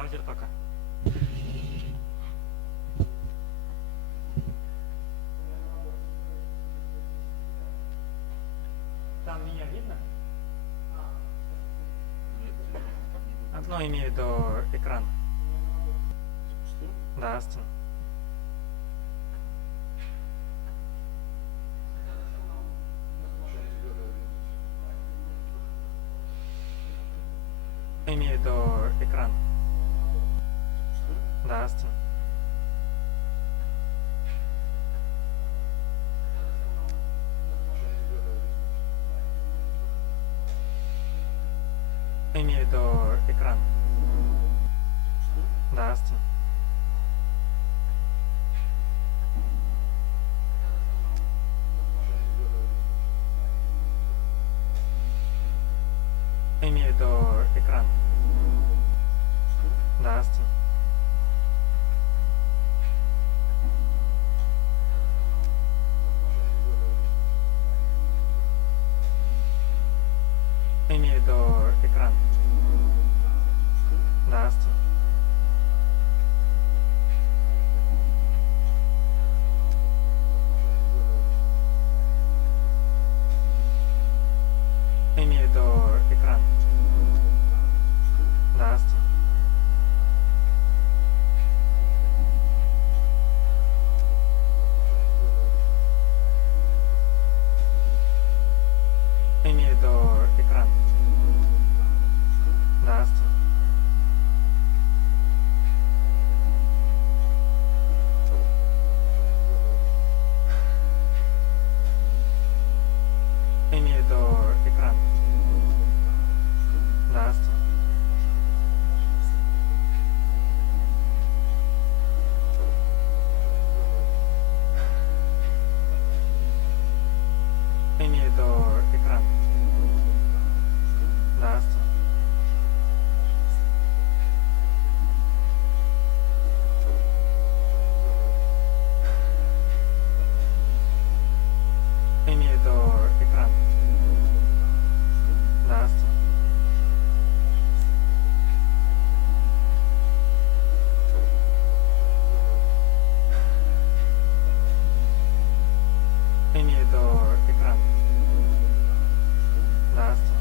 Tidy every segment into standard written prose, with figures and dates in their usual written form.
Браузер только. Там меня видно? Ну, имею в виду экран. Да, Астон. Имею в виду экран. Да, Астон. Имею в виду экран. Да, Астон. Имею в виду экран. Да, Астон. Имею в виду экран. Да, Астон. Имею в виду экран. Да, Астон. Имею в виду экран. Да, Астон. Имею в виду экран. Да, Астон. Имею в виду экран. Да, Астон. Имею в виду экран. Да, Астон. Имею в виду экран. Да, Астон. Имею в виду экран. Да, Астон.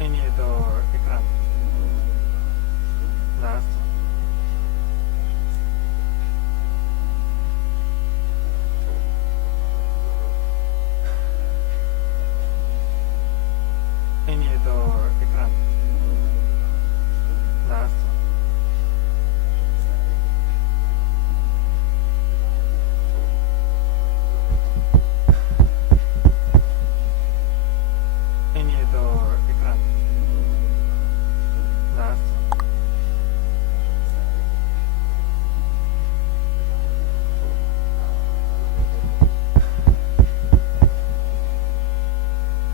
Имею в виду экран. Да, Астон. Имею в виду экран. Да, Астон. Имею в виду экран. Да, Астон. Имею в виду экран. Да, Астон.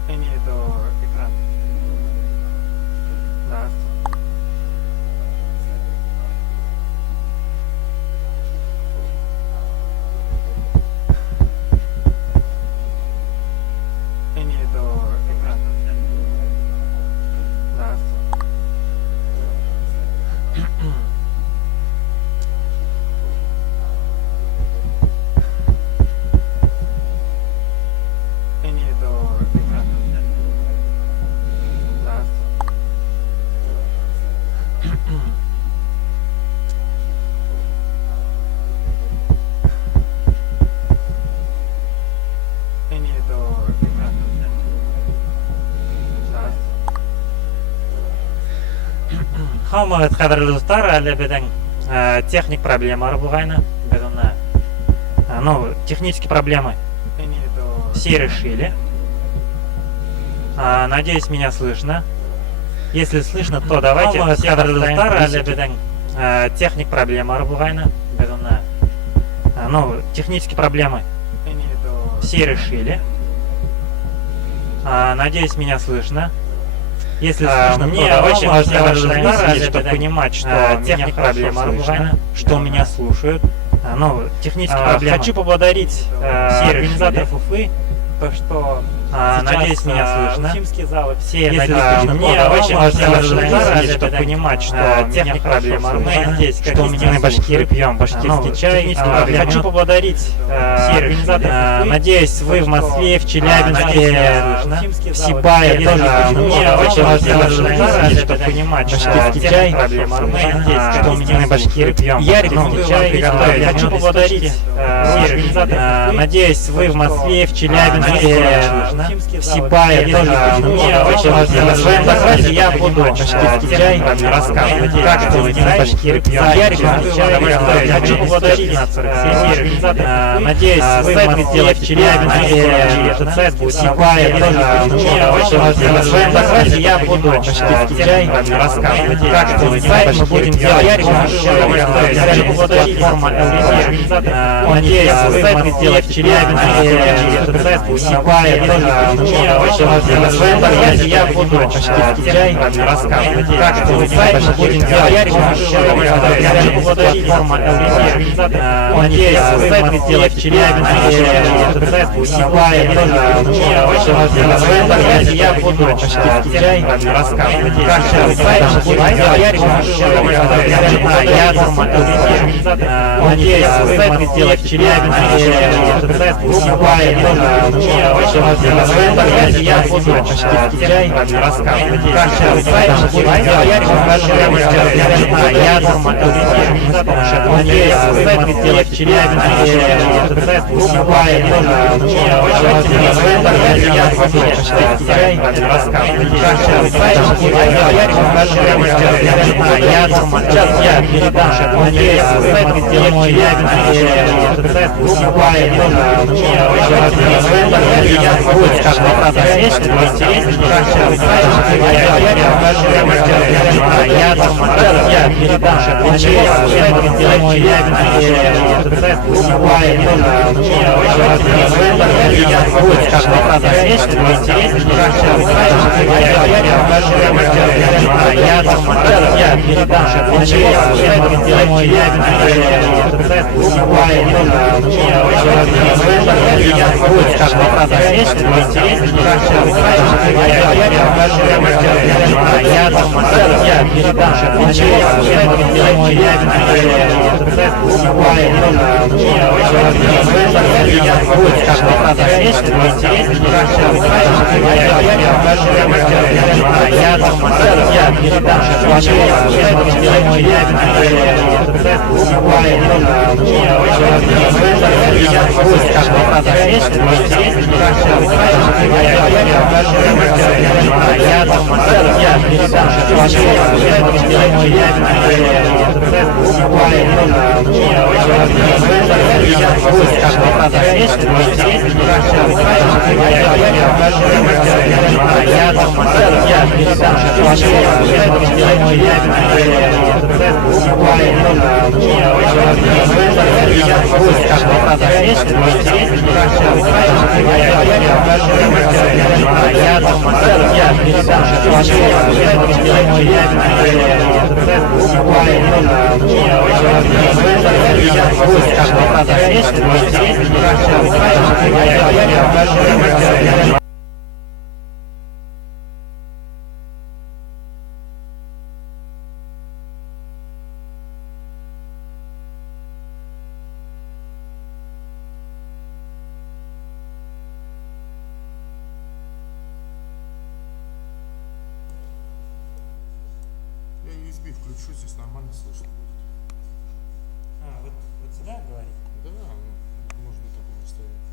Имею в виду экран. Да, Астон. Имею в виду экран. Да, Астон. Хомогат кадрлы достар, әле безнең техник проблемалар бугайны. Без аны, ну, технические проблемы Имею в виду все решили. Надеюсь, меня слышно. Если слышно, то давайте все поставим техник проблемалар бугайны. Без аны, ну, технические проблемы имею в виду все решили. Надеюсь, меня слышно. Если слышно, мне то очень давайте важно, чтобы понимать, что техник проблемалар бугайны, что меня слушают. Ну, технические проблемы. Хочу поблагодарить все организаторов Уфы. то, что Надеюсь, меня слышно. Уфимские залы. Все, Если надеюсь, слышно, мне то очень можете важно разговаривать, чтобы понимать, что техника проблема проблема. надеюсь, Что что у мы меня не башкиры пьем башкирский башкирский чай. Хочу поблагодарить все организаторы Уфы. Надеюсь, вы в Москве, в Челябинске, в Сибае Сибае тоже. Мне очень важно разговаривать, чтобы понимать, что башкирский чай. проблема. Надеюсь, что мы не башкиры пьем. Я рекомендую рекомендую чай вам приготовить. Хочу поблагодарить все организаторы Уфы. Надеюсь, вы в Москве, в Челябинске, в Сибае тоже. Мне очень важно. На своем докладе я буду башкирский чай рассказывать, как делать башкиры пьем. Я рекомендую вам приготовить. Хочу поблагодарить все организаторы. Надеюсь, вы в Москве, в Челябинске, в Сибае тоже. Мне очень важно. На своем докладе я буду башкирский чай рассказывать, как делать мы будем делать. Я рекомендую вам приготовить. Хочу поблагодарить платформа LVD. Надеюсь, вы в Москве, в Челябинске, в Сибае тоже. Мне очень важно. На своем докладе я буду башкирский чай рассказывать, как делать мы будем делать. Я рекомендую вам приготовить. Хочу поблагодарить платформа LVD. Надеюсь, вы в Москве, в Челябинске, в Сибае тоже. Мне очень важно. На своем докладе я буду башкирский чай рассказывать, как делать мы будем делать. Я рекомендую вам приготовить. Я платформа LVD. Надеюсь, вы в Москве, в Челябинске, в Сибае тоже. Мне очень важно. На своем докладе я буду башкирский чай рассказывать, как делать мы будем делать. Я рекомендую вам приготовить. Я платформа LVD. Надеюсь, вы в Москве, в Челябинске, в Сибае тоже. Мне очень важно. На своем докладе я буду башкирский чай рассказывать, как делать мы будем делать. Я рекомендую вам приготовить. Я платформа LVD. Я передам. Надеюсь, вы в Москве, в Челябинске, в Сибае тоже. Мне очень важно. На своем докладе я буду каждая фраза есть, что интересно, как делать я рекомендую вам приготовить. Я платформа LVD. Я передам. Надеюсь, вы в Москве, в Челябинске, в Сибае тоже. Мне очень важно. На своем докладе я буду каждая фраза есть, что интересно, как делать я рекомендую вам приготовить. Я платформа LVD. Я передам. Надеюсь, вы в Москве, в Челябинске, в Сибае тоже. Мне очень важно. На своем докладе я буду каждая фраза есть, что интересно, как делать я рекомендую вам приготовить. Я платформа LVD. Я передам. Надеюсь, вы в Москве, в Челябинске, в Сибае тоже. Мне очень важно. На своем докладе я буду каждая фраза есть, что интересно, как делать я рекомендую вам приготовить. Я платформа LVD. Я передам. Надеюсь, вы в Москве, в Челябинске, в Сибае тоже. Мне очень важно. На своем докладе я буду каждая фраза есть, что интересно, как делать я рекомендую вам приготовить. Я платформа LVD. Я передам. Надеюсь, вы в Москве, в Челябинске, в Сибае тоже. Мне очень важно. На своем докладе я буду каждая фраза есть, что интересно, как делать я рекомендую вам приготовить. Я платформа LVD. Я передам. Надеюсь, вы в Москве, в Челябинске, в Сибае тоже. Мне очень важно. На своем докладе я буду каждая фраза есть, что интересно, как делать я рекомендую вам приготовить. Я платформа LVD. Я передам. Надеюсь, вы в Москве, в Челябинске, в Сибае тоже. Мне очень важно. На своем докладе я буду каждая фраза есть, что интересно, как делать я рекомендую вам приготовить. Я USB включу, здесь нормально слышно будет. Вот сюда говорить? Да, ну, можно такое поставить.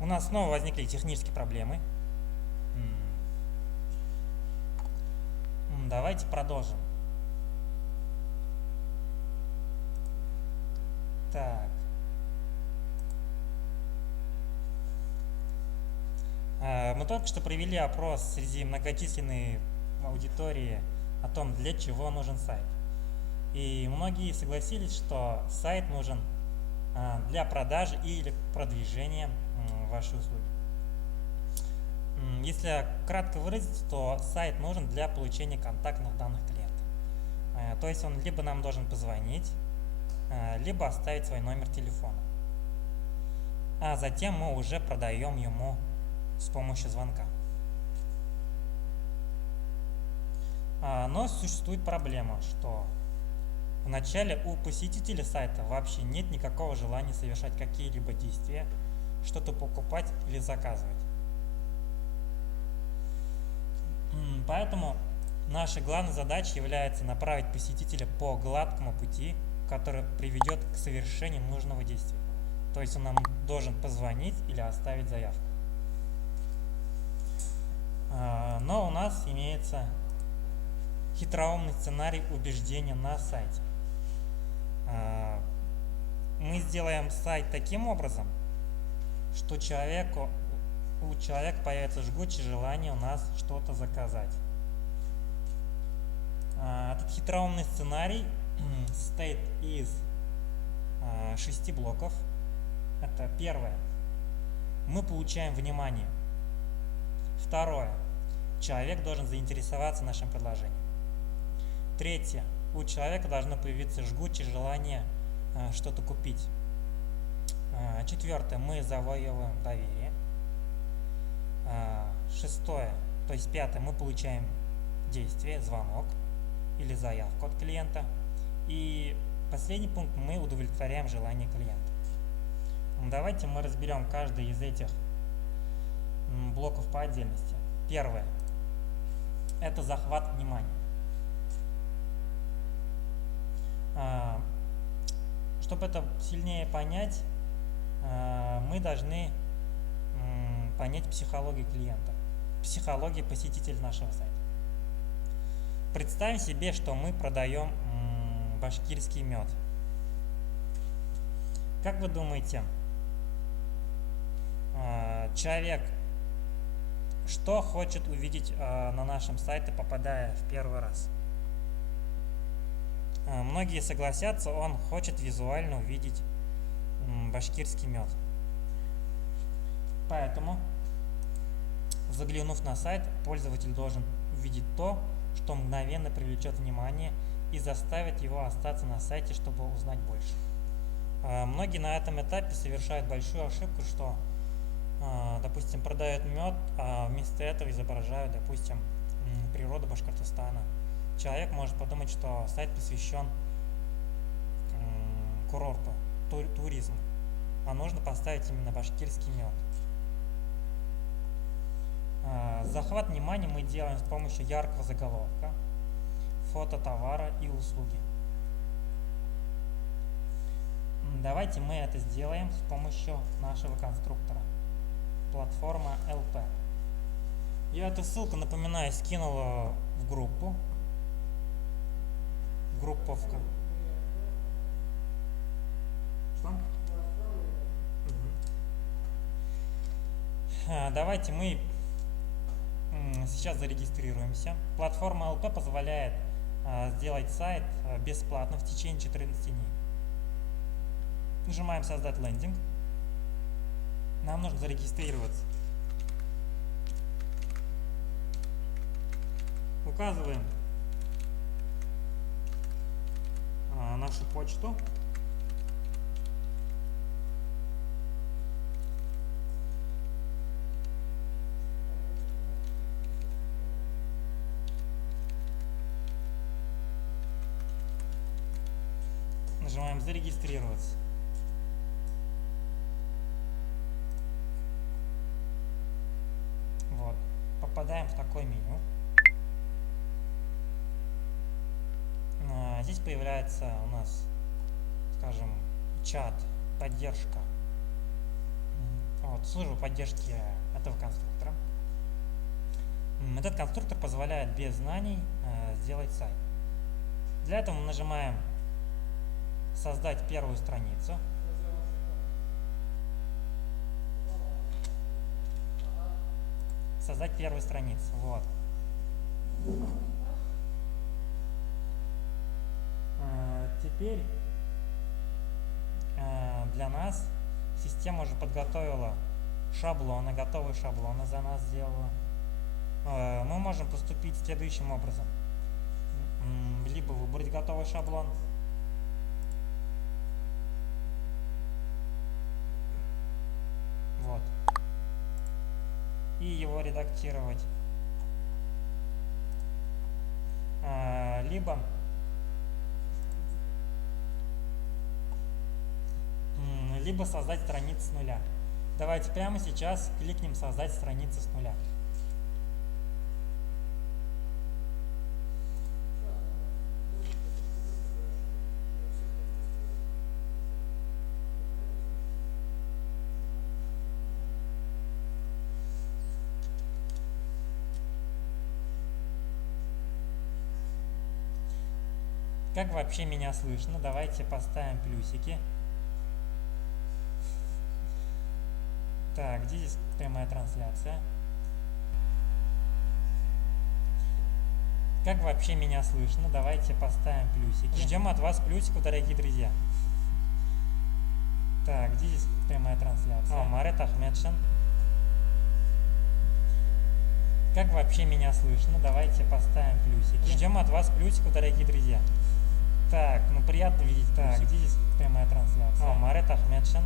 У нас снова возникли технические проблемы. Давайте продолжим. Так. Мы только что провели опрос среди многочисленной аудитории о том, для чего нужен сайт. И многие согласились, что сайт нужен для продажи или продвижения вашей услуги. Если кратко выразить, то сайт нужен для получения контактных данных клиента. То есть он либо нам должен позвонить, либо оставить свой номер телефона. А затем мы уже продаем ему с помощью звонка. Но существует проблема, что вначале у посетителя сайта вообще нет никакого желания совершать какие-либо действия, что-то покупать или заказывать. Поэтому нашей главной задачей является направить посетителя по гладкому пути, который приведет к совершению нужного действия. То есть он нам должен позвонить или оставить заявку. Но у нас имеется хитроумный сценарий убеждения на сайте. Мы сделаем сайт таким образом, что у человека появится жгучее желание у нас что-то заказать. Этот хитроумный сценарий состоит из 6 блоков. Это первое. Мы получаем внимание. Второе. Человек должен заинтересоваться нашим предложением. Третье. У человека должно появиться жгучее желание что-то купить. Четвертое. Мы завоевываем доверие. Шестое. То есть пятое. Мы получаем действие, звонок или заявку от клиента. И последний пункт. Мы удовлетворяем желание клиента. Давайте мы разберем каждый из этих блоков по отдельности. Первое. Это захват внимания. Чтобы это сильнее понять, мы должны понять психологию клиента, психологию посетителя нашего сайта. Представим себе, что мы продаем башкирский мед. Как вы думаете, человек что хочет увидеть на нашем сайте, попадая в первый раз? Многие согласятся, он хочет визуально увидеть башкирский мед. Поэтому, заглянув на сайт, пользователь должен увидеть то, что мгновенно привлечет внимание и заставит его остаться на сайте, чтобы узнать больше. Многие на этом этапе совершают большую ошибку, что, допустим, продают мед, а вместо этого изображают, допустим, природу Башкортостана. Человек может подумать, что сайт посвящен курорту, туризму, а нужно поставить именно башкирский мед. Захват внимания мы делаем с помощью яркого заголовка, фото товара и услуги. Давайте мы это сделаем с помощью нашего конструктора. Платформа LP. Я эту ссылку, напоминаю, скинул в группу. Групповка. Что? Давайте мы сейчас зарегистрируемся. Платформа LP позволяет сделать сайт бесплатно в течение 14 дней. Нажимаем «Создать лендинг». Нам нужно зарегистрироваться. Указываем нашу почту. Нажимаем «Зарегистрироваться». Вот. Попадаем в такое меню. Здесь появляется у нас, скажем, чат, поддержка. Вот, служба поддержки этого конструктора. Этот конструктор позволяет без знаний сделать сайт. Для этого мы нажимаем создать первую страницу. Создать первую страницу. Вот. Теперь для нас система уже подготовила шаблоны, готовые шаблоны за нас сделала. Мы можем поступить следующим образом. Либо выбрать готовый шаблон, вот, и его редактировать, либо создать страницу с нуля. Давайте прямо сейчас кликнем «Создать страницу с нуля». Как вообще меня слышно? Давайте поставим плюсики. Так, где здесь прямая трансляция? Как вообще меня слышно? Давайте поставим плюсики. Ждем от вас плюсиков, дорогие друзья. Так, где здесь прямая трансляция? Марет Ахмедшин. Как вообще меня слышно? Давайте поставим плюсики. Ждем от вас плюсиков, дорогие друзья. Так, ну приятно видеть. Так, где здесь прямая трансляция? Марет Ахмедшин.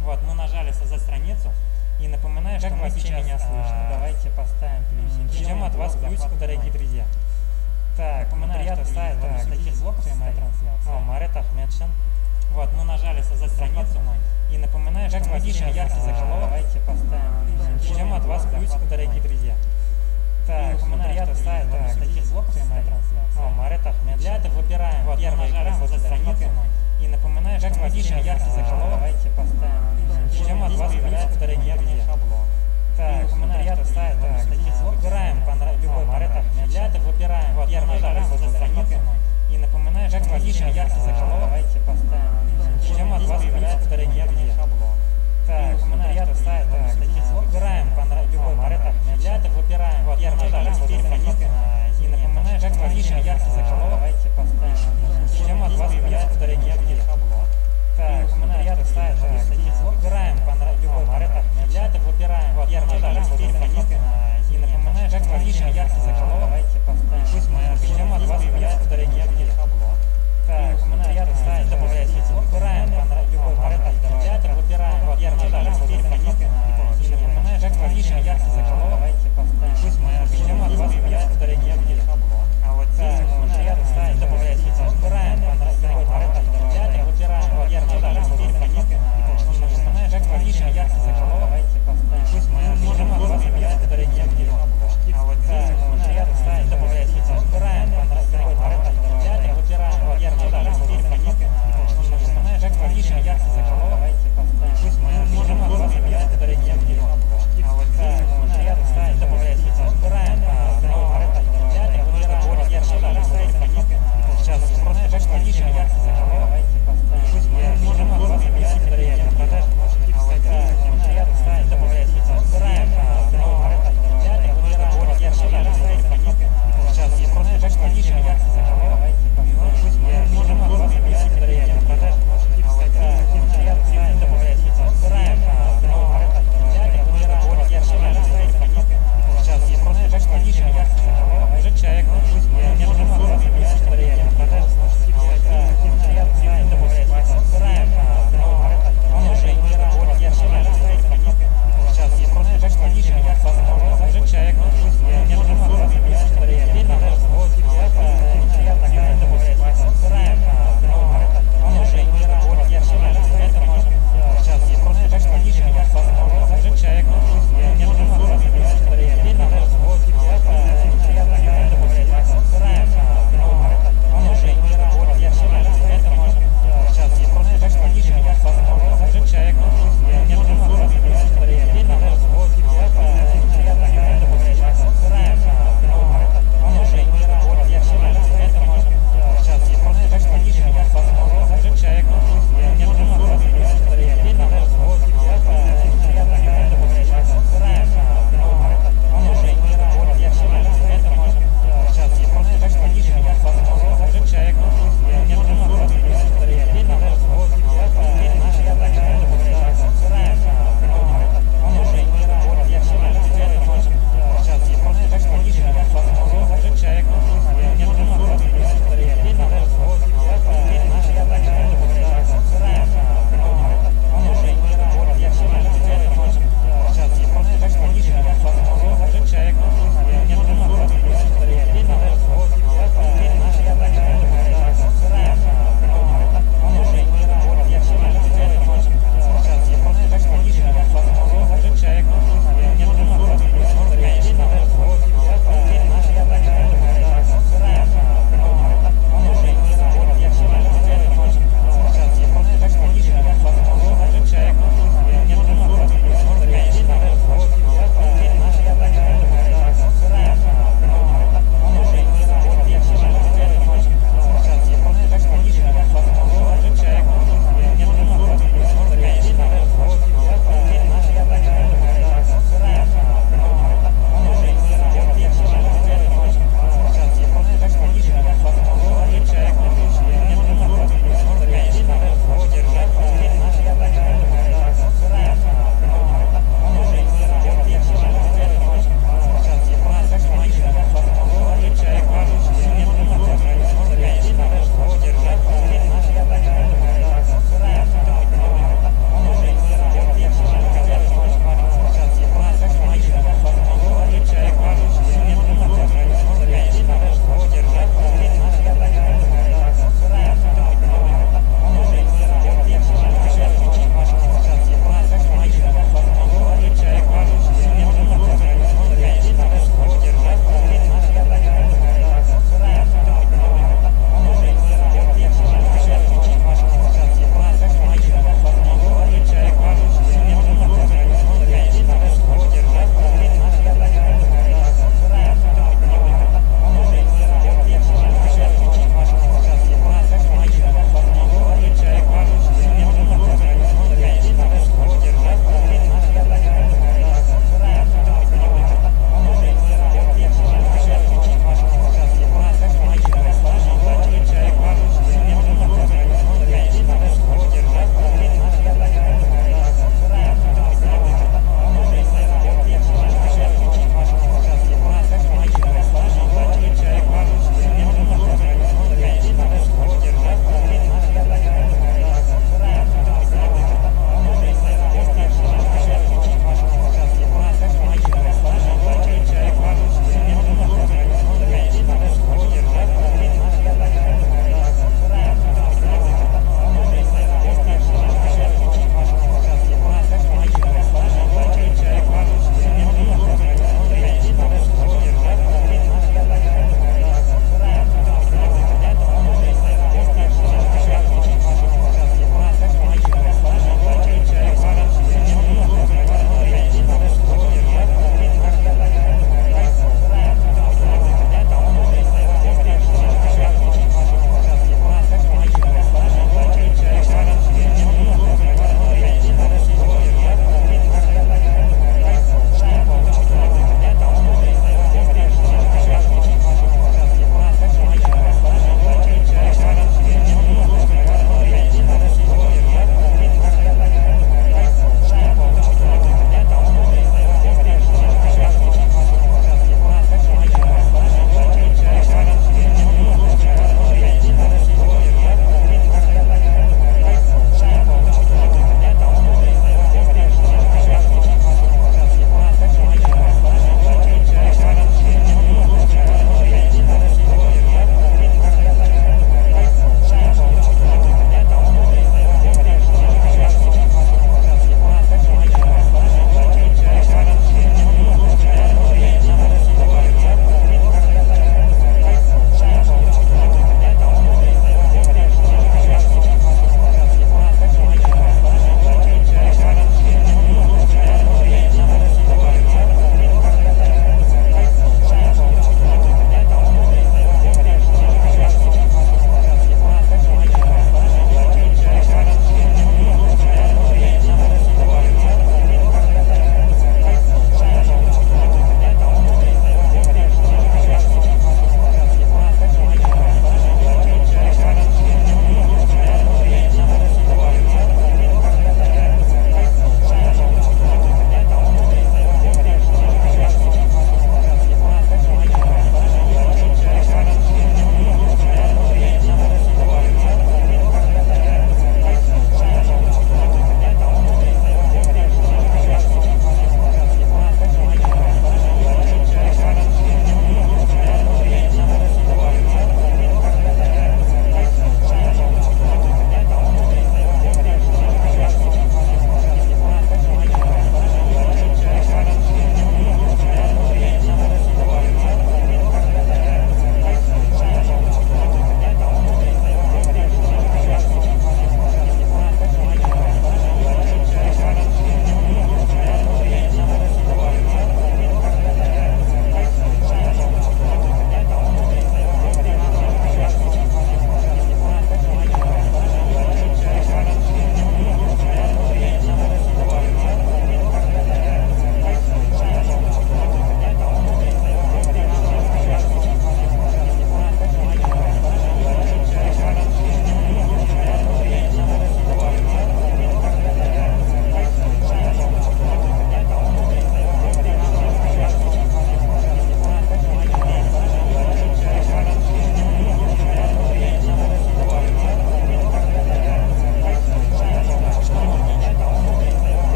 Вот, мы нажали «Создать страницу». И напоминаю, что мы сейчас меня слышно. Давайте поставим плюсики. Ждем от вас плюсиков, дорогие друзья. Так, напоминаю, что сайт таких блоков прямая трансляция. Марет Ахмедшин. Вот, мы нажали «Создать страницу». И напоминаю, что мы сейчас яркий заголовок. Давайте поставим плюсики. Ждем от вас плюсиков, дорогие друзья. Так, напоминаю, что сайт таких блоков прямая трансляция. Марет Ахмедшин. Для этого выбираем первый экран «Создать страницу». И напоминаю, что мы сейчас яркий заголовок. Давайте поставим плюсики. Ждем от вас плюсиков, дорогие друзья. Так, напоминаю, что сайт таких блоков. Выбираем любой Марет Ахмедшин. Для этого выбираем первый экран «Создать страницу». И напоминаю, что мы сейчас яркий заголовок. Давайте поставим плюсики. Ждем от вас плюсиков, дорогие друзья. Так, напоминаю, что сайт таких блоков. Выбираем любой Марет Ахмедшин. Для этого выбираем первый экран «Создать страницу». И напоминаю, что мы сейчас яркий заголовок. Давайте поставим плюсики. Ждем от вас плюсиков, дорогие друзья. Так, напоминаю, что сайт таких блоков. Выбираем любой Марет Ахмедшин. Для этого выбираем первый экран «Создать страницу». И напоминаю, что мы сейчас яркий заголовок. Давайте поставим плюсики. Ждем от вас плюсиков, дорогие друзья. Так, напоминаю, что сайт выбираем любой Марет Ахмедшин. Для этого выбираем первый экран «Создать страницу». И напоминаю, что мы сейчас яркий заголовок. Давайте поставим плюсики. Ждем от вас плюсиков, дорогие друзья. А вот здесь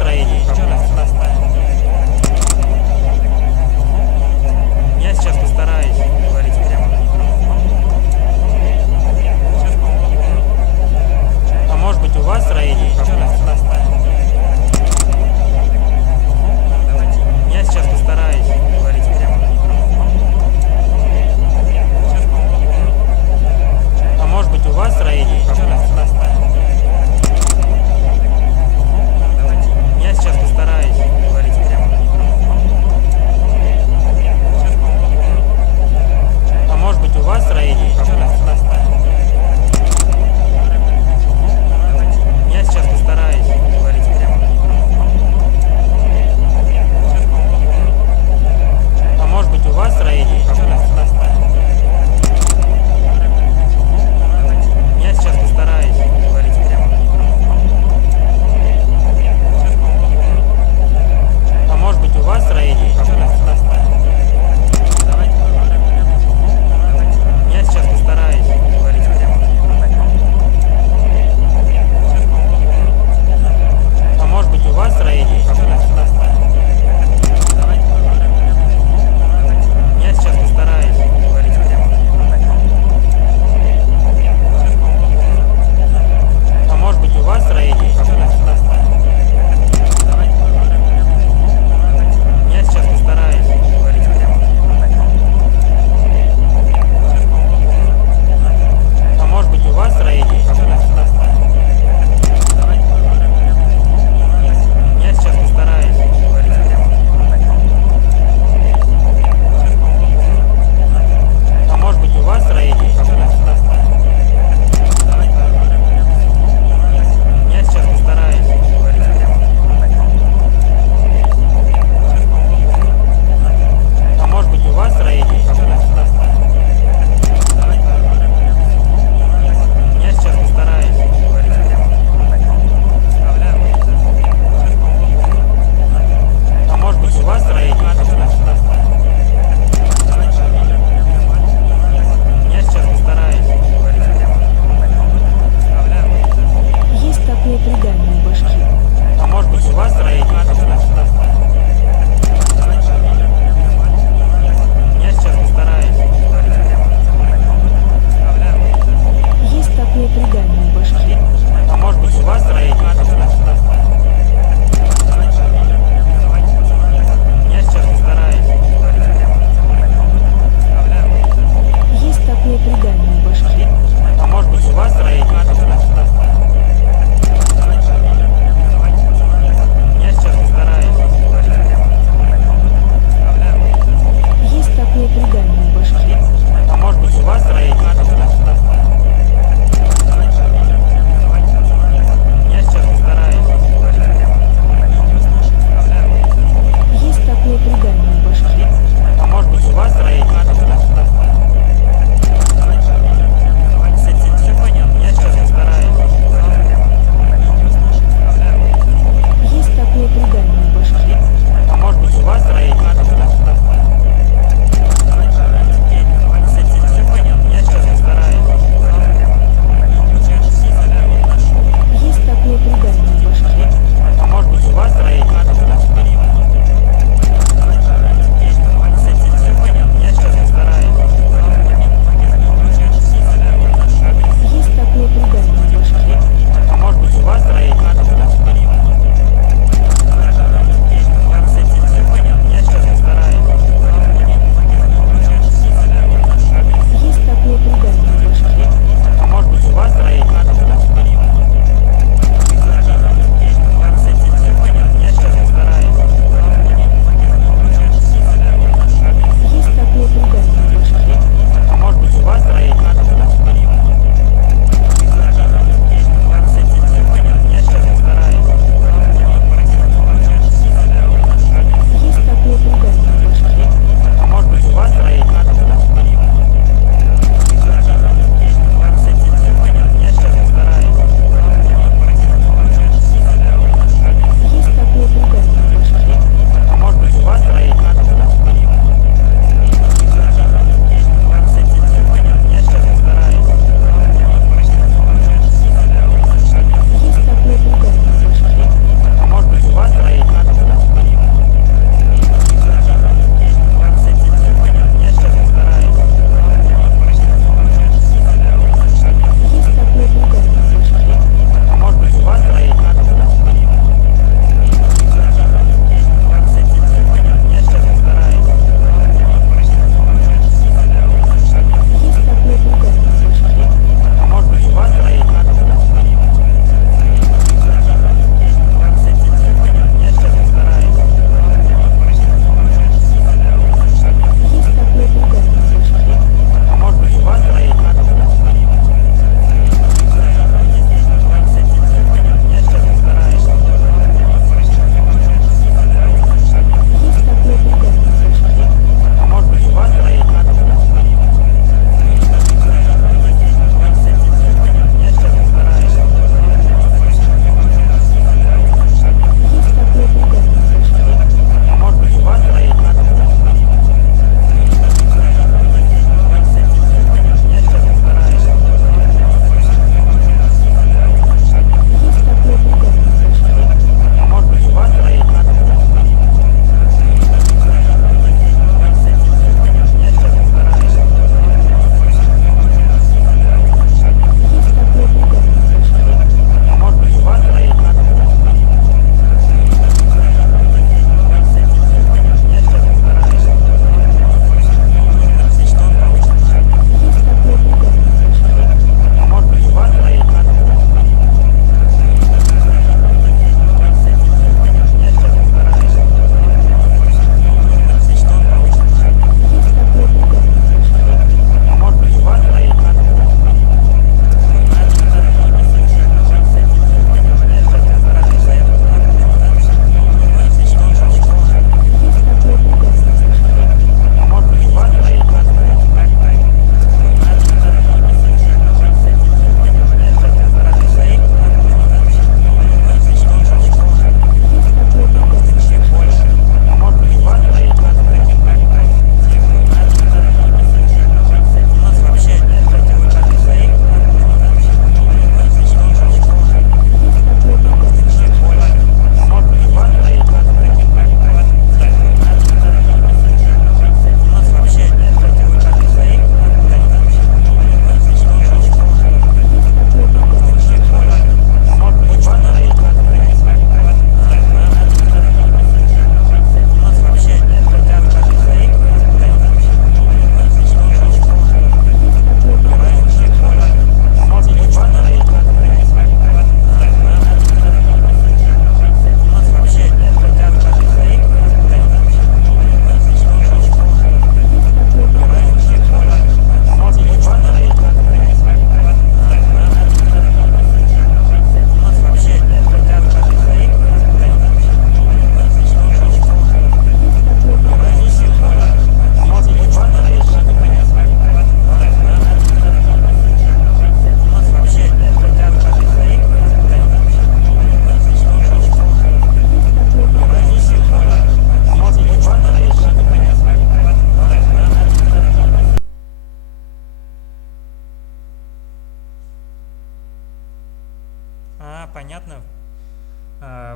настроение? Я сейчас постараюсь говорить прямо на микрофон. А может быть у вас строение? Я сейчас постараюсь говорить прямо на микрофон. А может быть у вас строение? Я сейчас постараюсь говорить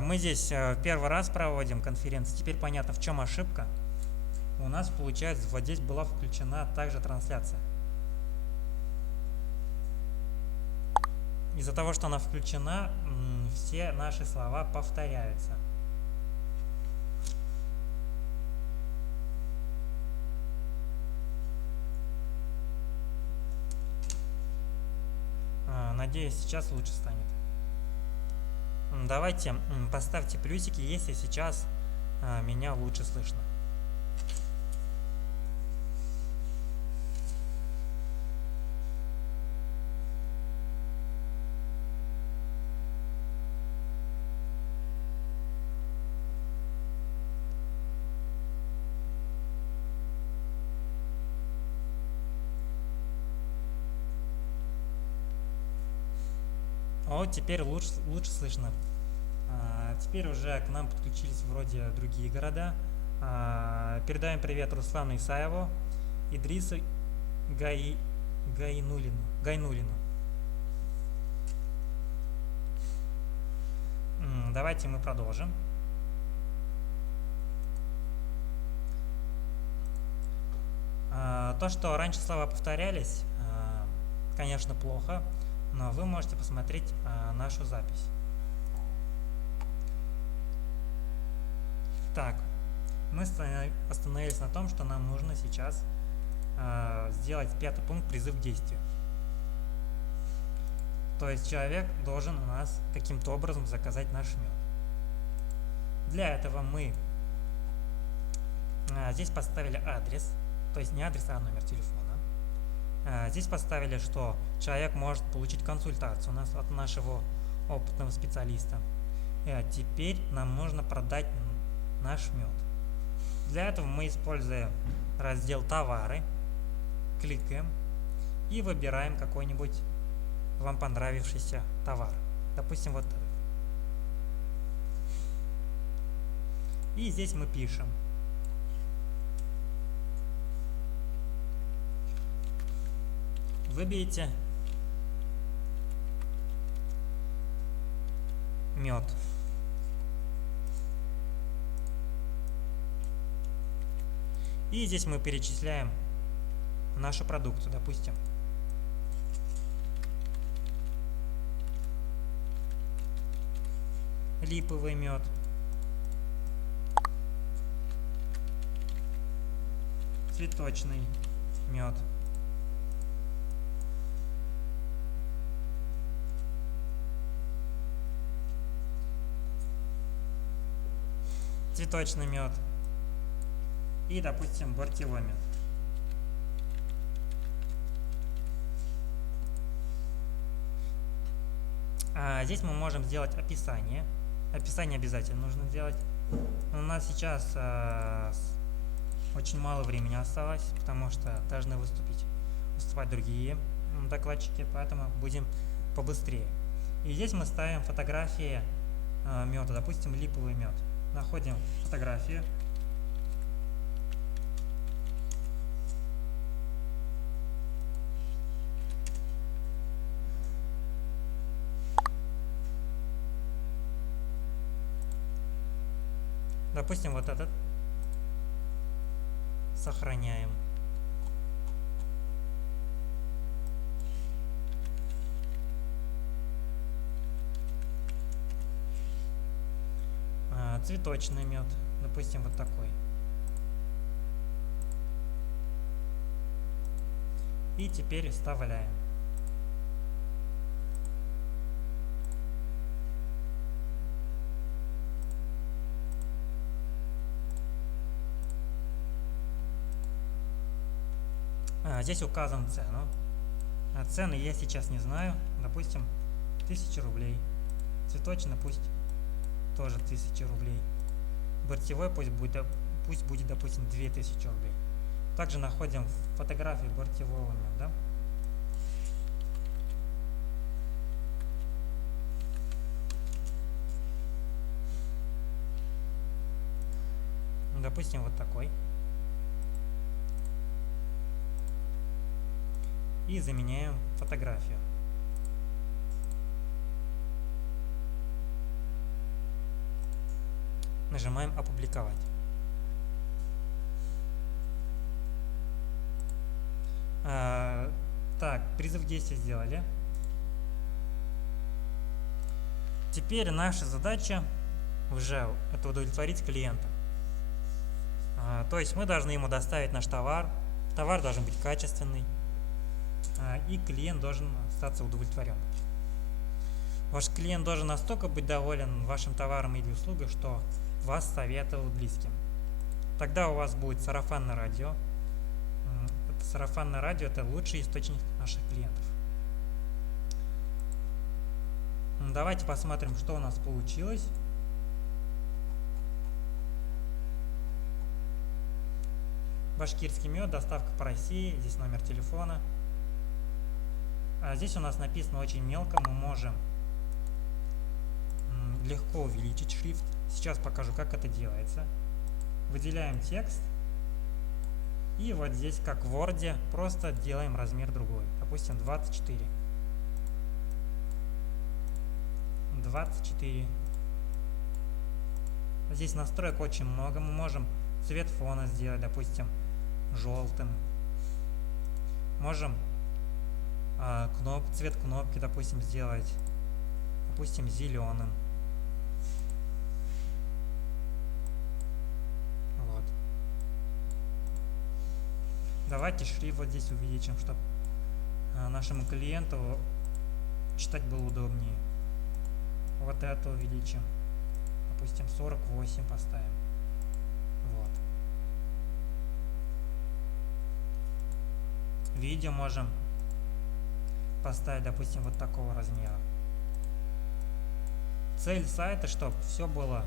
Мы здесь первый раз проводим конференцию. Теперь понятно, в чем ошибка. У нас, получается, вот здесь была включена также трансляция. Из-за того, что она включена, все наши слова повторяются. Надеюсь, сейчас лучше станет. Давайте поставьте плюсики, если сейчас меня лучше слышно. Вот теперь лучше слышно. Теперь уже к нам подключились вроде другие города. Передаем привет Руслану Исаеву, Идрису Гайнулину. Давайте мы продолжим. То, что раньше слова повторялись, конечно, плохо, но вы можете посмотреть нашу запись. Так, мы остановились на том, что нам нужно сейчас сделать 5-й пункт призыв к действию. То есть человек должен у нас каким-то образом заказать наш мед. Для этого мы здесь поставили адрес, то есть не адрес, а номер телефона. Здесь поставили, что человек может получить консультацию у нас от нашего опытного специалиста. Теперь нам нужно продать наш мед. Для этого мы используем раздел «Товары», кликаем и выбираем какой-нибудь вам понравившийся товар. Допустим, вот этот. И здесь мы пишем. Выберите мед. И здесь мы перечисляем нашу продукцию, допустим. Липовый мед. Цветочный мед. Цветочный мед. И, допустим, бортевой мед. Здесь мы можем сделать описание. Описание обязательно нужно сделать. У нас сейчас очень мало времени осталось, потому что должны выступать другие докладчики, поэтому будем побыстрее. И здесь мы ставим фотографии меда, допустим, липовый мед. Находим фотографию. Допустим, вот этот. Сохраняем. Цветочный мед. Допустим, вот такой. И теперь вставляем. Здесь указан цену. Цены я сейчас не знаю. Допустим, 1000 рублей. Цветочный пусть тоже 1000 рублей. Бортевой пусть будет, допустим, 2000 рублей. Также находим фотографии бортевого меда. Допустим, вот такой. И заменяем фотографию. Нажимаем «Опубликовать». Так, призыв действия сделали. Теперь наша задача уже это удовлетворить клиента. То есть мы должны ему доставить наш товар. Товар должен быть качественный. И клиент должен остаться удовлетворен. Ваш клиент должен настолько быть доволен вашим товаром или услугой, что вас советовал близким. Тогда у вас будет сарафанное радио. Это сарафанное радио – это лучший источник наших клиентов. Давайте посмотрим, что у нас получилось. Башкирский мед, доставка по России. Здесь номер телефона. Здесь у нас написано очень мелко. Мы можем легко увеличить шрифт. Сейчас покажу, как это делается. Выделяем текст. И вот здесь, как в Word, просто делаем размер другой. Допустим, 24. 24. Здесь настроек очень много. Мы можем цвет фона сделать, допустим, желтым. Можем цвет кнопки, допустим, сделать, допустим, зеленым. Вот. Давайте шрифт вот здесь увеличим, чтобы нашему клиенту читать было удобнее. Вот это увеличим. Допустим, 48 поставим. Вот. Видео можем поставить, допустим, вот такого размера. Цель сайта, чтобы все было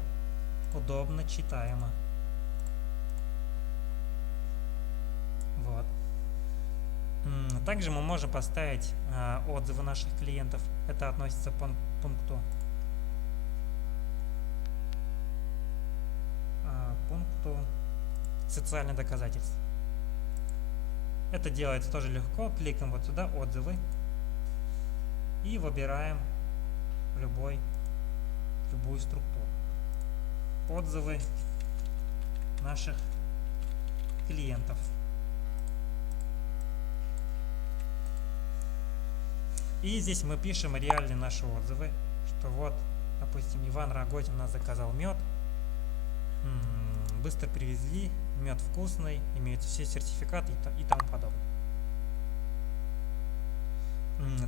удобно, читаемо. Вот. Также мы можем поставить отзывы наших клиентов. Это относится к пункту социальных доказательств. Это делается тоже легко. Кликаем вот сюда, отзывы. И выбираем любую структуру. Отзывы наших клиентов. И здесь мы пишем реальные наши отзывы, что вот, допустим, Иван Рогозин у нас заказал мед, быстро привезли, мед вкусный, имеются все сертификаты и тому подобное.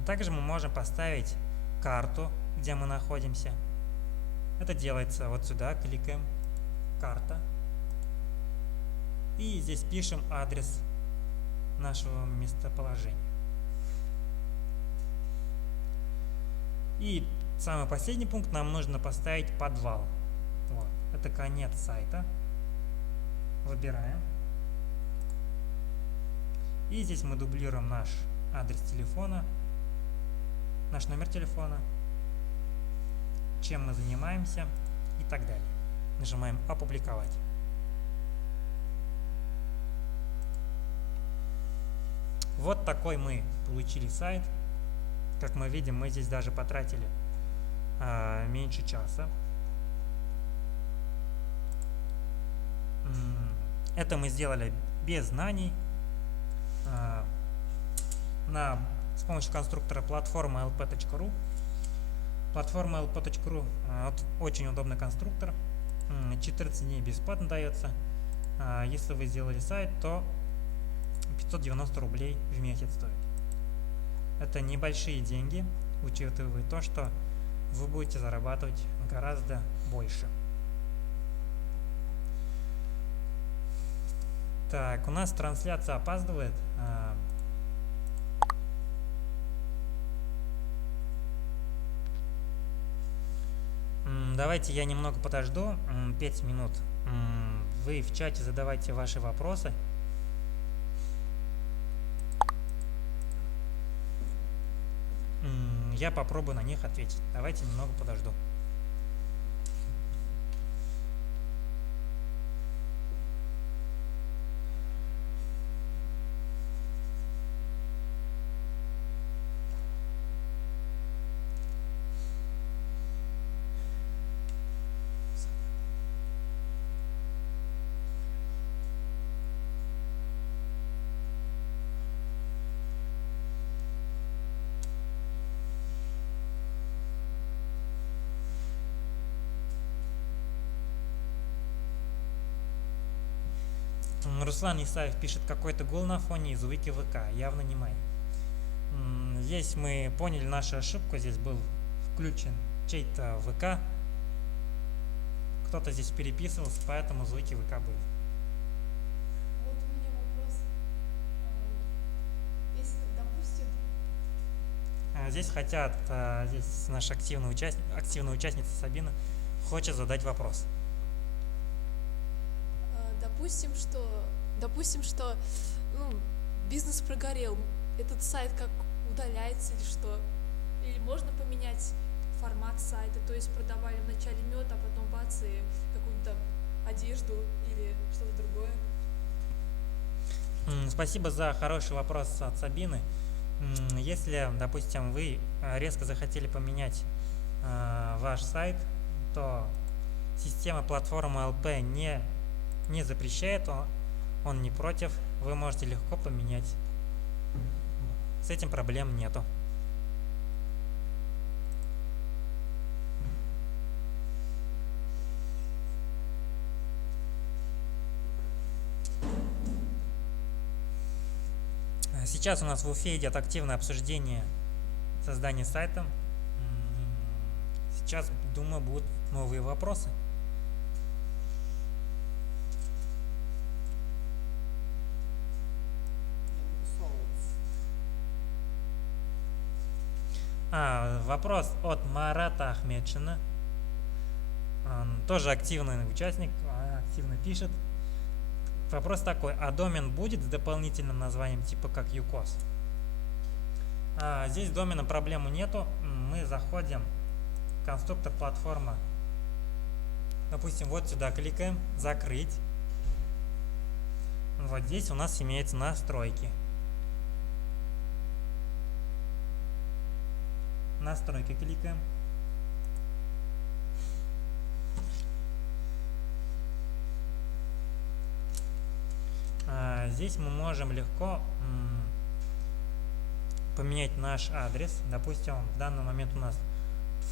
Также мы можем поставить карту, где мы находимся. Это делается вот сюда, кликаем, карта. И здесь пишем адрес нашего местоположения. И самый последний пункт, нам нужно поставить подвал. Вот. Это конец сайта. Выбираем. И здесь мы дублируем наш адрес телефона, наш номер телефона, чем мы занимаемся и так далее. Нажимаем «Опубликовать». Вот такой мы получили сайт. Как мы видим, мы здесь даже потратили меньше часа. Это мы сделали без знаний. С помощью конструктора платформа lp.ru. Платформа lp.ru очень удобный конструктор. 14 дней бесплатно дается. Если вы сделали сайт, то 590 рублей в месяц стоит. Это небольшие деньги, учитывая то, что вы будете зарабатывать гораздо больше. Так, у нас трансляция опаздывает. Давайте я немного подожду, 5 минут. Вы в чате задавайте ваши вопросы. Я попробую на них ответить. Давайте немного подожду. Руслан Исаев пишет, какой-то гул на фоне из Wiki ВК, явно не мой. Здесь мы поняли нашу ошибку, здесь был включен чей-то ВК. Кто-то здесь переписывался, поэтому звуки ВК были. Вот у меня вопрос. Если, допустим, Здесь хотят, здесь наша активная участница Сабина хочет задать вопрос. допустим, что ну, бизнес прогорел, этот сайт как удаляется или что? Или можно поменять формат сайта, то есть продавали вначале мед, а потом бац, и какую-то одежду или что-то другое? Спасибо за хороший вопрос от Сабины. Если, допустим, вы резко захотели поменять ваш сайт, то система платформы LP не запрещает, он не против, вы можете легко поменять. С этим проблем нету. Сейчас у нас в Уфе идет активное обсуждение создания сайта. Сейчас, думаю, будут новые вопросы. Вопрос от Марата Ахмедшина. Он тоже активный участник, активно пишет. Вопрос такой, а домен будет с дополнительным названием типа как ЮКОС? Здесь с доменом проблемы нету. Мы заходим в конструктор платформа. Допустим, вот сюда кликаем, закрыть. Вот здесь у нас имеются настройки. Настройки кликаем. Здесь мы можем легко поменять наш адрес. Допустим, в данный момент у нас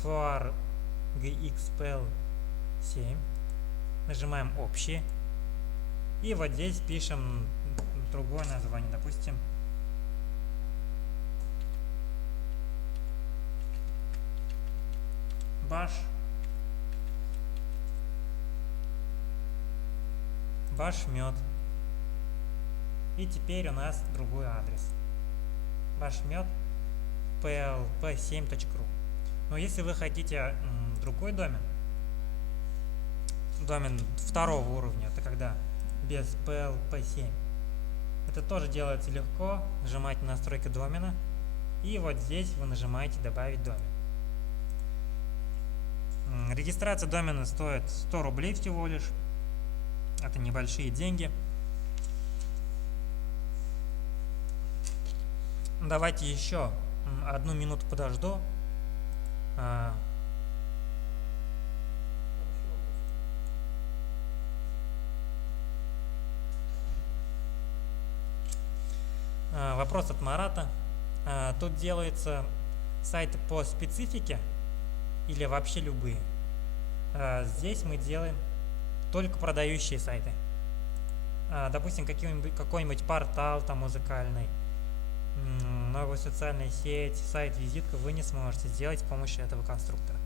FORGXPL 7. Нажимаем общий. И вот здесь пишем другое название. Допустим, Башмет. И теперь у нас другой адрес. Башмет plp7.ru. Но если вы хотите другой домен второго уровня, это когда без plp7, это тоже делается легко. Нажимаете на настройки домена. И вот здесь вы нажимаете добавить домен. Регистрация домена стоит 100 рублей всего лишь. Это небольшие деньги. Давайте еще 1 минуту подожду. Вопрос от Марата. Тут делаются сайты по специфике или вообще любые? Здесь мы делаем только продающие сайты. Допустим, какой-нибудь портал там музыкальный, новая социальная сеть, сайт-визитка вы не сможете сделать с помощью этого конструктора.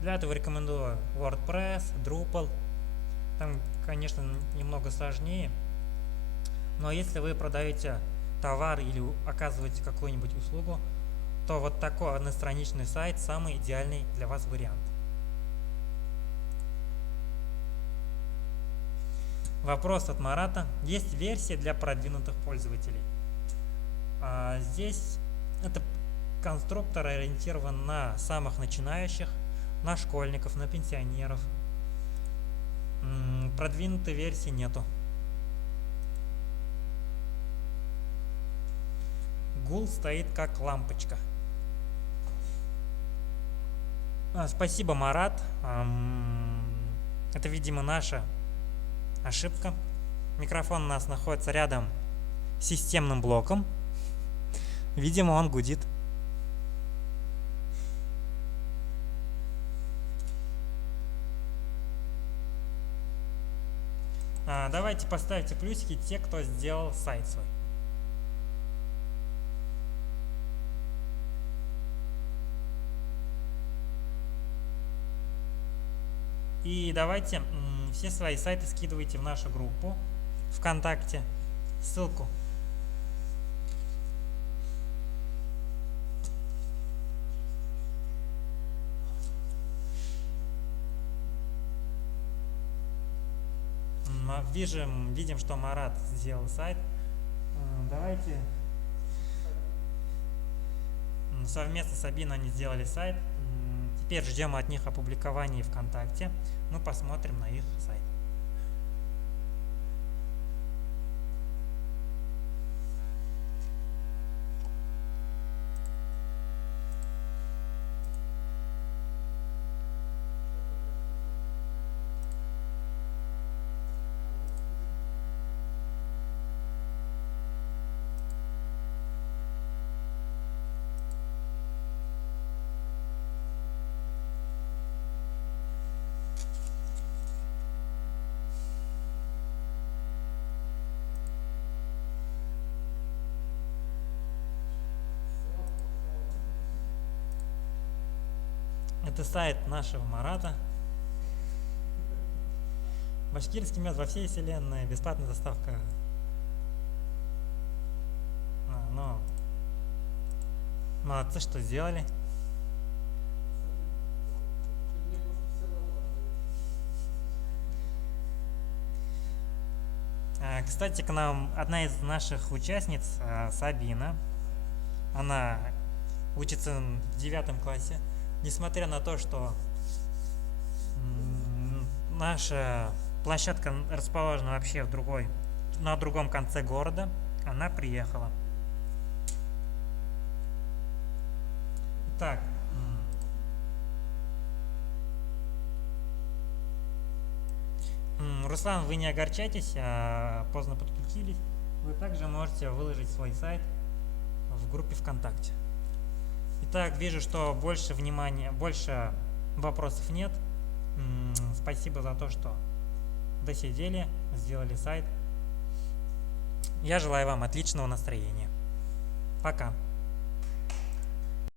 Для этого рекомендую WordPress, Drupal. Там, конечно, немного сложнее. Но если вы продаете товар или оказываете какую-нибудь услугу, то вот такой одностраничный сайт самый идеальный для вас вариант. Вопрос от Марата. Есть версия для продвинутых пользователей? Здесь это конструктор ориентирован на самых начинающих, на школьников, на пенсионеров. Продвинутой версии нету. Гул стоит как лампочка. Спасибо, Марат. Это, видимо, наша ошибка. Микрофон у нас находится рядом с системным блоком. Видимо, он гудит. Давайте поставьте плюсики те, кто сделал сайт свой. И давайте все свои сайты скидывайте в нашу группу ВКонтакте. Ссылку. Видим, что Марат сделал сайт. Давайте совместно с Абиной они сделали сайт. Теперь ждем от них опубликования ВКонтакте. Ну, посмотрим на их сайт. Это сайт нашего Марата. Башкирский мед во всей вселенной. Бесплатная доставка. Ну, молодцы, что сделали. Кстати, к нам одна из наших участниц, Сабина, она учится в 9 классе. Несмотря на то, что наша площадка расположена вообще на другом конце города, она приехала. Так. Руслан, вы не огорчайтесь, поздно подключились. Вы также можете выложить свой сайт в группе ВКонтакте. Итак, вижу, что больше вопросов нет. Спасибо за то, что досидели, сделали сайт. Я желаю вам отличного настроения. Пока.